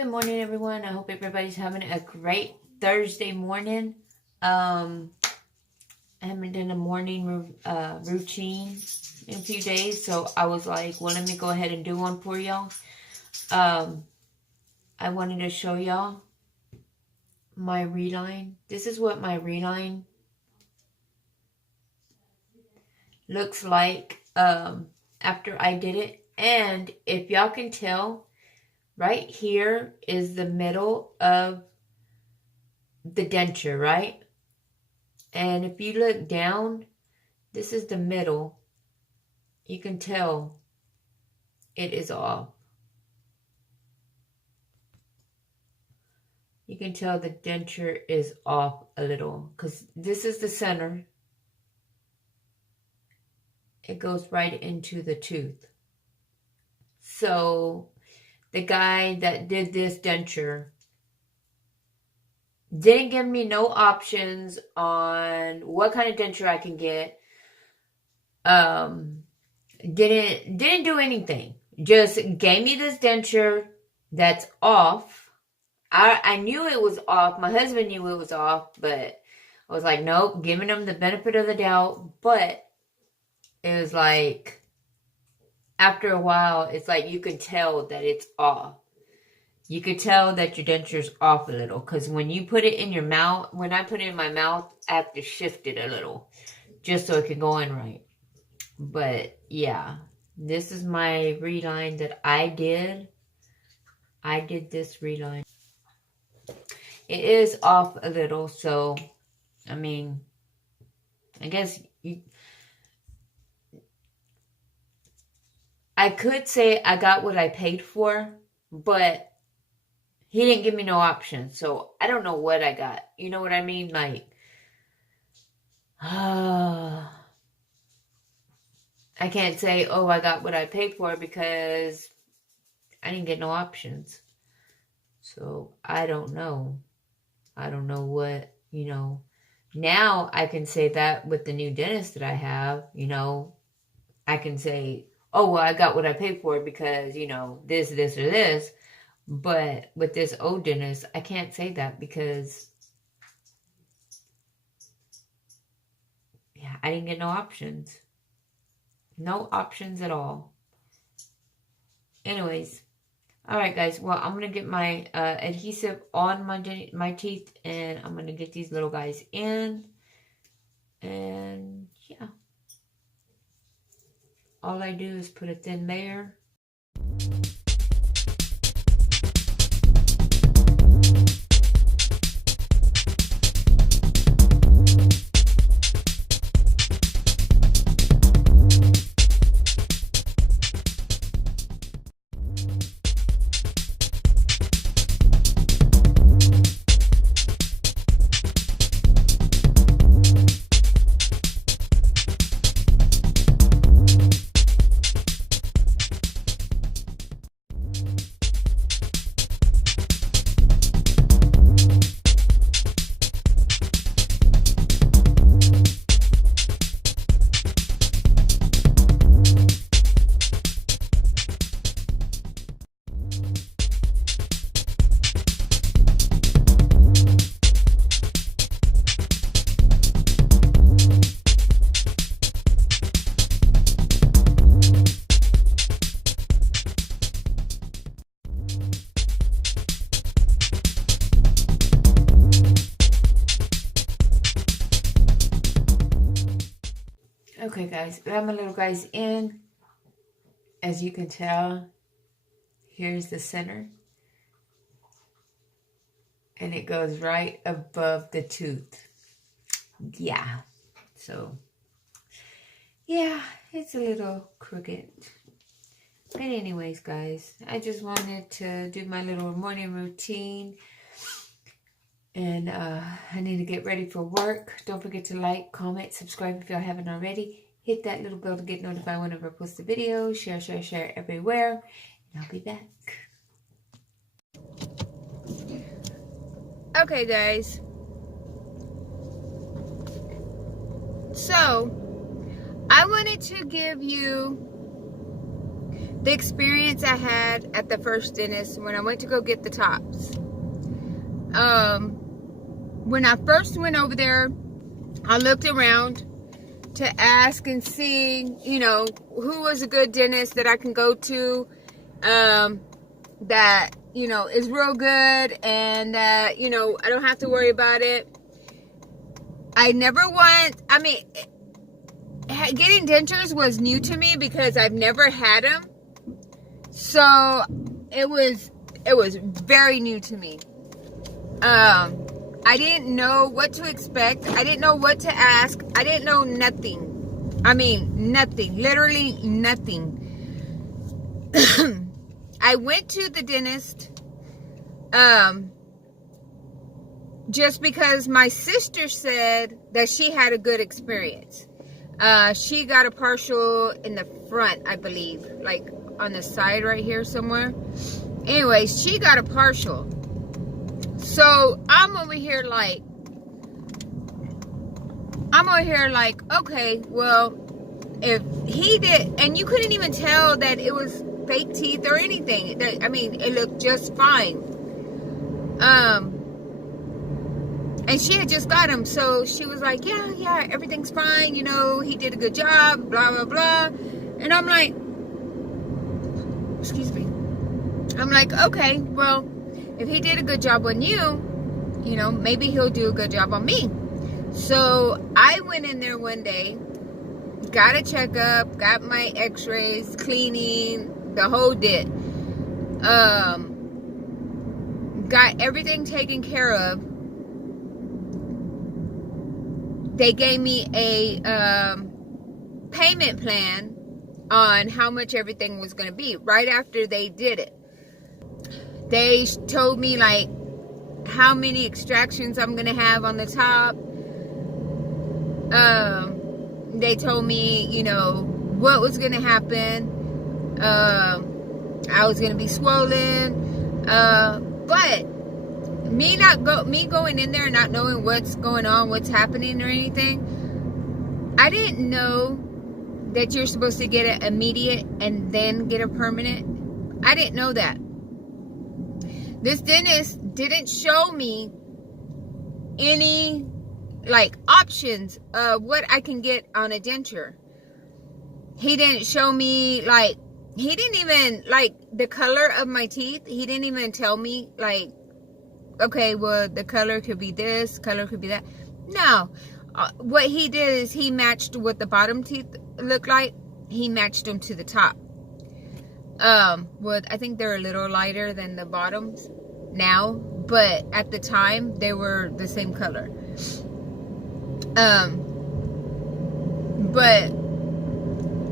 Good morning, everyone. I hope everybody's having a great Thursday morning. I haven't done a morning routine in a few days, so I was like, well, let me go ahead and do one for y'all. I wanted to show y'all my reline. This is what my reline looks like after I did it. And if y'all can tell, right here is the middle of the denture, right? And if you look down, this is the middle. You can tell it is off. You can tell the denture is off a little because this is the center. It goes right into the tooth. So the guy that did this denture didn't give me no options on what kind of denture I can get. Didn't do anything. Just gave me this denture that's off. I knew it was off. My husband knew it was off, but I was like, nope, giving him the benefit of the doubt. But it was like, after a while, it's like you can tell that it's off. You could tell that your denture's off a little. Because when you put it in your mouth, when I put it in my mouth, I have to shift it a little. Just so it can go in right. But, yeah. This is my reline that I did. I did this reline. It is off a little. So, I mean, I guess I could say I got what I paid for, but he didn't give me no option. So I don't know what I got. You know what I mean? Like, I can't say, oh, I got what I paid for because I didn't get no options. So I don't know. I don't know what, you know. Now I can say that with the new dentist that I have, you know, I can say, oh, well, I got what I paid for because, you know, this, or this. But with this old dentist, I can't say that because, yeah, I didn't get no options. No options at all. Anyways, all right, guys. Well, I'm going to get my adhesive on my teeth, and I'm going to get these little guys in. And, yeah. All I do is put a thin layer. Okay, guys, I have my little guys in. As you can tell, here's the center. And it goes right above the tooth. Yeah. So, yeah, it's a little crooked. But anyways, guys, I just wanted to do my little morning routine. And I need to get ready for work. Don't forget to like, comment, subscribe if y'all haven't already. Hit that little bell to get notified whenever I post a video. Share everywhere. And I'll be back. Okay, guys. So, I wanted to give you the experience I had at the first dentist when I went to go get the tops. When I first went over there, I looked around to ask and see, who was a good dentist that I can go to, that, is real good, and that, I don't have to worry about it. Getting dentures was new to me because I've never had them. So it was very new to me. I didn't know what to expect. I didn't know what to ask. I didn't know nothing. Nothing. Literally nothing. I went to the dentist just because my sister said that she had a good experience. She got a partial in the front, I believe, like on the side right here somewhere. Anyways, she got a partial. So I'm over here like, okay, well, if he did, and you couldn't even tell that it was fake teeth or anything. It looked just fine. And she had just got him, so she was like, yeah, everything's fine, he did a good job, blah, blah, blah. And I'm like, excuse me. I'm like, okay, well, if he did a good job on you, maybe he'll do a good job on me. So I went in there one day, got a checkup, got my x-rays, cleaning, the whole bit. Got everything taken care of. They gave me a payment plan on how much everything was going to be right after they did it. They told me like how many extractions I'm going to have on the top. They told me, what was going to happen. I was going to be swollen. But me going in there and not knowing what's going on, what's happening or anything, I didn't know that you're supposed to get it immediate and then get a permanent. I didn't know that. This dentist didn't show me any options of what I can get on a denture. He didn't show me he didn't even the color of my teeth. He didn't even tell me okay, well, the color could be this, color could be that. No. What he did is he matched what the bottom teeth looked like. He matched them to the top. Well, I think they're a little lighter than the bottoms now, but at the time, they were the same color. But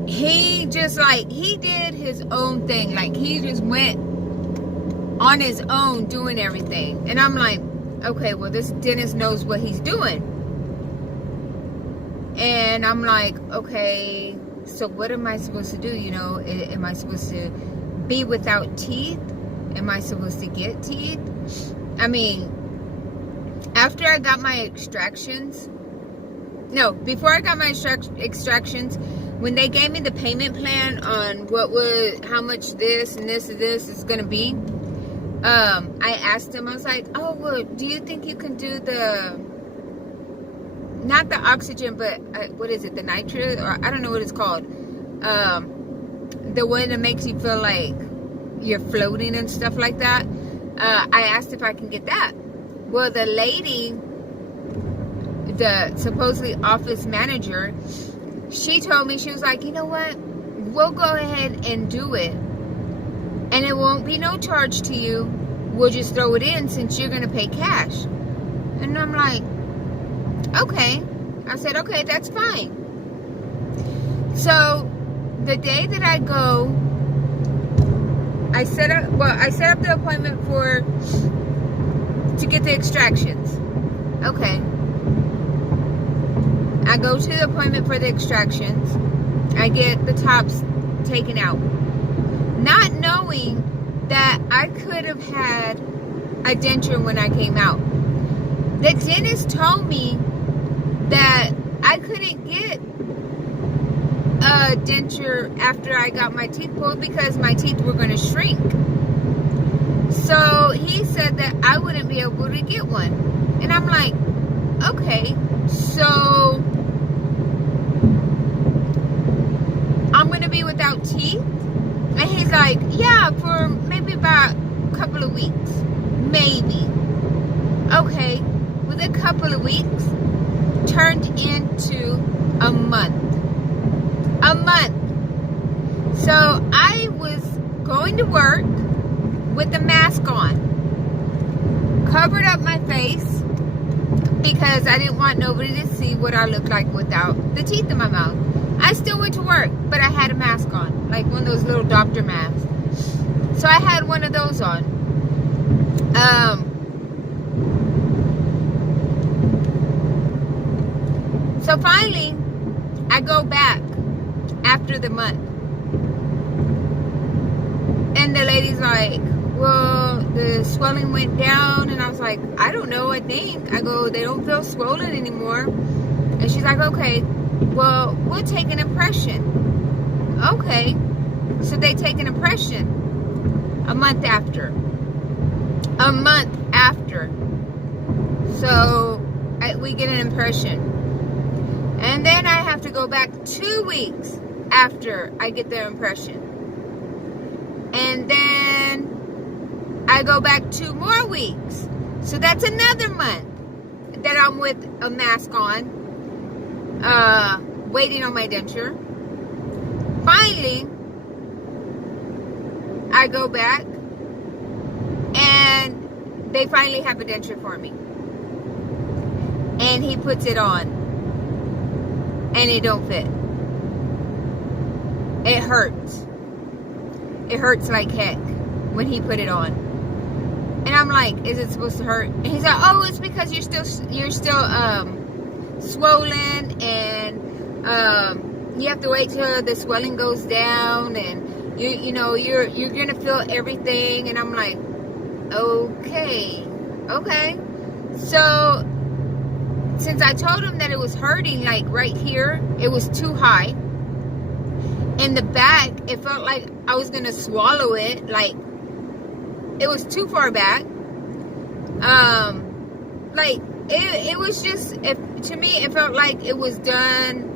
he just he did his own thing. He just went on his own doing everything. And I'm like, okay, well, this dentist knows what he's doing. And I'm like, okay, so what am I supposed to do? Am I supposed to be without teeth? Am I supposed to get teeth? After I got my extractions, before I got my extractions, when they gave me the payment plan on how much this and this and this is going to be, I asked him, I was like, oh, well, do you think you can do not the oxygen, but what is it, the nitrous, or I don't know what it's called, the one that makes you feel like you're floating and stuff like that. I asked if I can get that. Well, the lady, the supposedly office manager, she told me, she was like, you know what, we'll go ahead and do it, and it won't be no charge to you. We'll just throw it in since you're going to pay cash. And I'm like, okay. I said, okay, that's fine. So the day that I go, I set up the appointment to get the extractions. Okay. I go to the appointment for the extractions. I get the tops taken out. Not knowing that I could have had a denture when I came out. The dentist told me that I couldn't get a a denture after I got my teeth pulled because my teeth were going to shrink. So he said that I wouldn't be able to get one. And I'm like, okay, so I'm going to be without teeth? And he's like, yeah, for maybe about a couple of weeks. Maybe. Okay, with a couple of weeks turned into a month. A month. So I was going to work with the mask on. Covered up my face because I didn't want nobody to see what I looked like without the teeth in my mouth. I still went to work, but I had a mask on. Like one of those little doctor masks. So I had one of those on. So finally, I go back after the month. And the lady's like, well, the swelling went down. And I was like, I don't know, I think. I go, they don't feel swollen anymore. And she's like, okay, well, we'll take an impression. Okay. So they take an impression a month after. A month after. So we get an impression. And then I have to go back 2 weeks after I get their impression. And then I go back 2 more weeks. So that's another month that I'm with a mask on, waiting on my denture. Finally, I go back and they finally have a denture for me. And he puts it on. And it don't fit. It hurts. It hurts like heck when he put it on. And I'm like, is it supposed to hurt? And he's like, oh, it's because you're still swollen, and you have to wait till the swelling goes down, and you're gonna feel everything. And I'm like, okay. So since I told him that it was hurting, like right here, it was too high. In the back, it felt like I was going to swallow it. Like, it was too far back. Like, it was just, to me, it felt like it was done,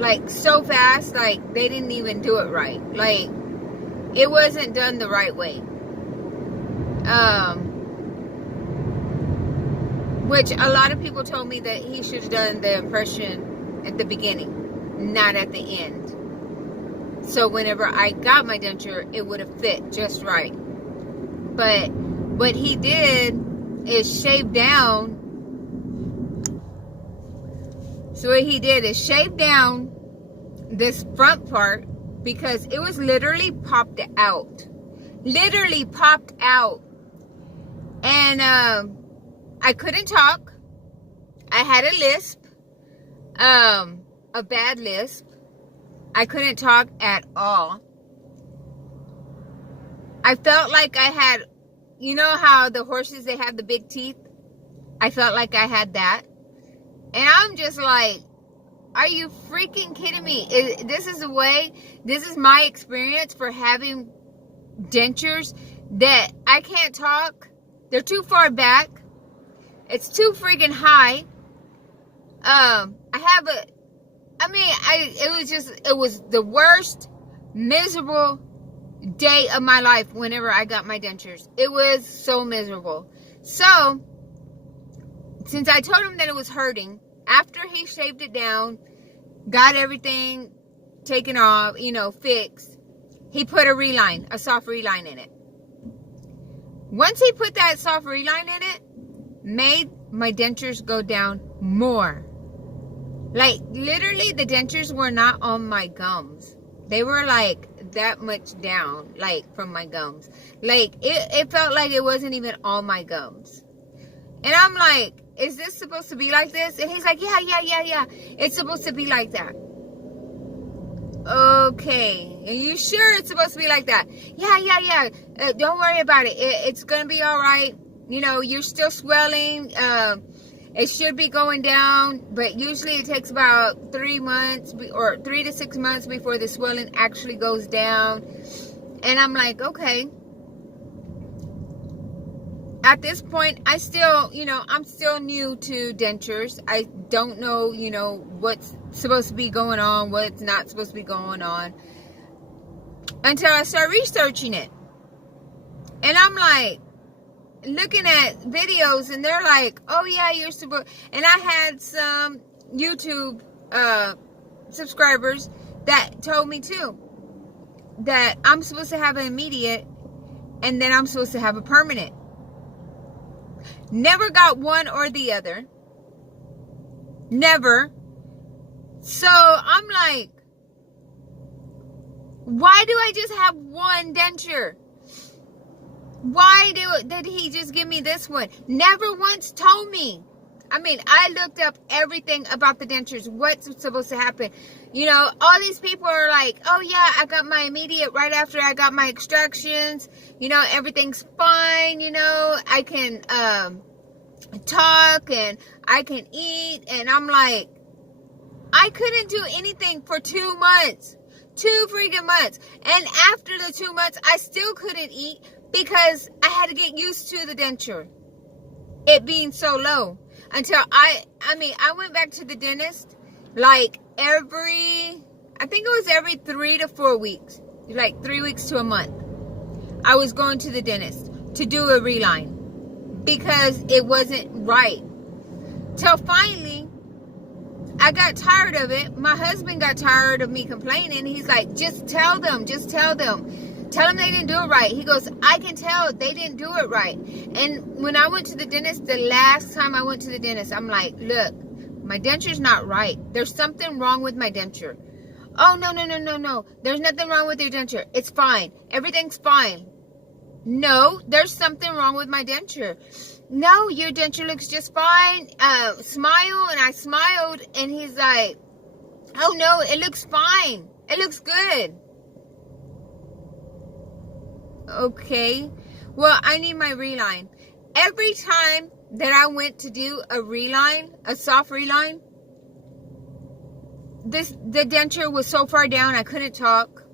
like, so fast. Like, they didn't even do it right. Like, it wasn't done the right way. Which a lot of people told me that he should have done the impression at the beginning, not at the end. So whenever I got my denture, it would have fit just right. But what he did is shave down. So what he did is shave down this front part because it was literally popped out. Literally popped out. And I couldn't talk. I had a lisp. A bad lisp. I couldn't talk at all. I felt like I had, you know how the horses, they have the big teeth? I felt like I had that. And I'm just like, are you freaking kidding me? This is the way, this is my experience for having dentures, that I can't talk. They're too far back. It's too freaking high. It was the worst, miserable day of my life whenever I got my dentures. It was so miserable. So, since I told him that it was hurting, after he shaved it down, got everything taken off, fixed, he put a soft reline in it. Once he put that soft reline in it, made my dentures go down more. Like, literally, the dentures were not on my gums. They were, like, that much down, like, from my gums. Like, it felt like it wasn't even on my gums. And I'm like, is this supposed to be like this? And he's like, yeah. It's supposed to be like that. Okay. Are you sure it's supposed to be like that? Yeah. Don't worry about it. It's going to be all right. You're still swelling. It should be going down, but usually it takes about 3 months or 3 to 6 months before the swelling actually goes down. And I'm like, okay. At this point, I still, I'm still new to dentures. I don't know, what's supposed to be going on, what's not supposed to be going on, until I start researching it. And I'm like, looking at videos, and they're like, oh yeah, you're supposed, and I had some YouTube subscribers that told me too that I'm supposed to have an immediate, and then I'm supposed to have a permanent. Never got one or the other. Never. So I'm like, why do I just have one denture? Why did he just give me this one? Never once told me. I mean, I looked up everything about the dentures. What's supposed to happen? All these people are like, oh yeah, I got my immediate right after I got my extractions. Everything's fine. I can talk and I can eat. And I'm like, I couldn't do anything for 2 months. 2 freaking months. And after the 2 months, I still couldn't eat because I had to get used to the denture. It being so low. Until I went back to the dentist like I think it was every 3 to 4 weeks. Like 3 weeks to a month. I was going to the dentist to do a reline because it wasn't right. Till finally, I got tired of it. My husband got tired of me complaining. He's like, just tell them. Tell them they didn't do it right. He goes, I can tell they didn't do it right. And when I went to the dentist, the last time I went to the dentist, I'm like, look, my denture's not right. There's something wrong with my denture. Oh, no. There's nothing wrong with your denture. It's fine. Everything's fine. No, there's something wrong with my denture. No, your denture looks just fine. Smile. And I smiled. And he's like, oh, no, it looks fine. It looks good. Okay, well, I need my reline. Every time that I went to do a reline, a soft reline, the denture was so far down, I couldn't talk,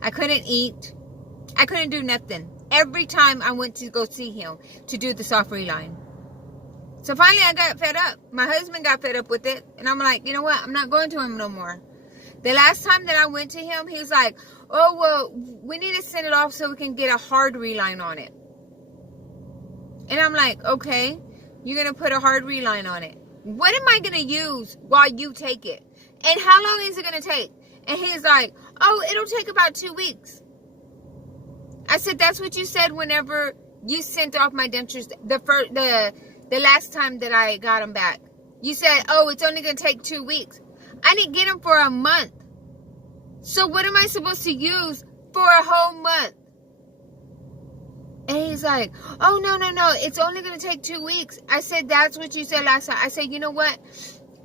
I couldn't eat, I couldn't do nothing. Every time I went to go see him to do the soft reline. So finally I got fed up. My husband got fed up with it, and I'm like, you know what, I'm not going to him no more. The last time that I went to him, he was like, oh, well, we need to send it off so we can get a hard reline on it. And I'm like, okay, you're going to put a hard reline on it. What am I going to use while you take it? And how long is it going to take? And he's like, oh, it'll take about 2 weeks. I said, that's what you said whenever you sent off my dentures the last time that I got them back. You said, oh, it's only going to take 2 weeks. I didn't get them for a month. So what am I supposed to use for a whole month? And he's like, oh, no. It's only going to take 2 weeks. I said, that's what you said last time. I said, you know what?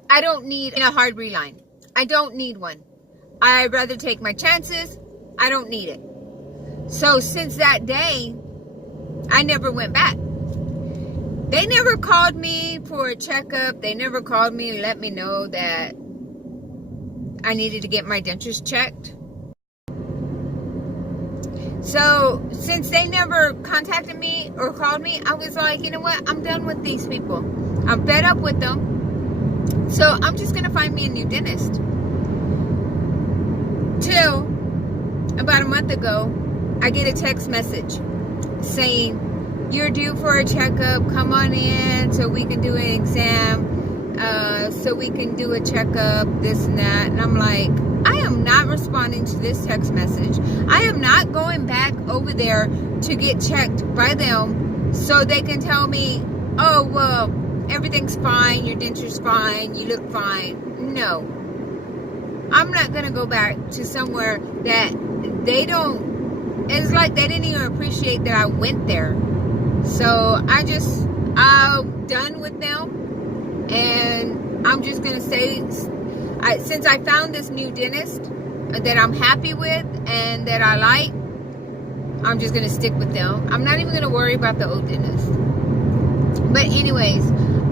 I don't need a hard reline. I don't need one. I'd rather take my chances. I don't need it. So since that day, I never went back. They never called me for a checkup. They never called me and let me know that I needed to get my dentures checked. So since they never contacted me or called me, I was like, you know what? I'm done with these people. I'm fed up with them. So I'm just going to find me a new dentist. Till about a month ago, I get a text message saying, you're due for a checkup. Come on in so we can do an exam. So we can do a checkup, this and that. And I'm like, I am not responding to this text message. I am not going back over there to get checked by them so they can tell me, oh, well, everything's fine, your denture's fine, you look fine. No. I'm not going to go back to somewhere that they don't, it's like they didn't even appreciate that I went there. So I'm done with them. And I'm just going to say, since I found this new dentist that I'm happy with and that I like, I'm just going to stick with them. I'm not even going to worry about the old dentist. But anyways,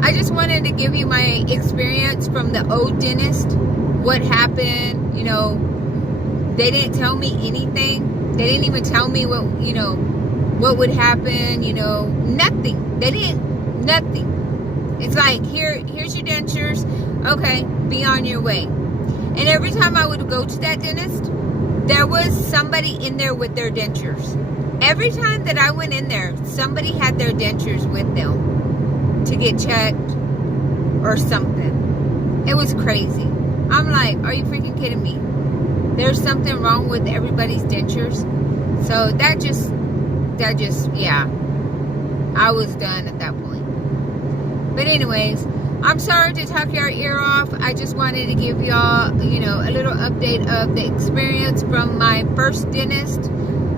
I just wanted to give you my experience from the old dentist. What happened, you know, they didn't tell me anything. They didn't even tell me what, you know, what would happen, you know, nothing. They didn't, nothing. It's like, here's your dentures. Okay, be on your way. And every time I would go to that dentist, there was somebody in there with their dentures. Every time that I went in there, somebody had their dentures with them to get checked or something. It was crazy. I'm like, are you freaking kidding me? There's something wrong with everybody's dentures. So that just, yeah. I was done at that point. But anyways, I'm sorry to talk your ear off. I just wanted to give y'all, you know, a little update of the experience from my first dentist.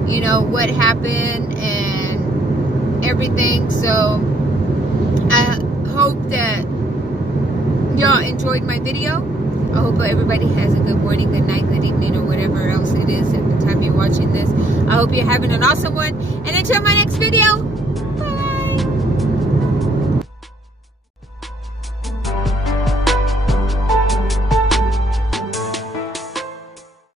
You know, what happened and everything. So, I hope that y'all enjoyed my video. I hope everybody has a good morning, good night, good evening, or whatever else it is at the time you're watching this. I hope you're having an awesome one. And until my next video,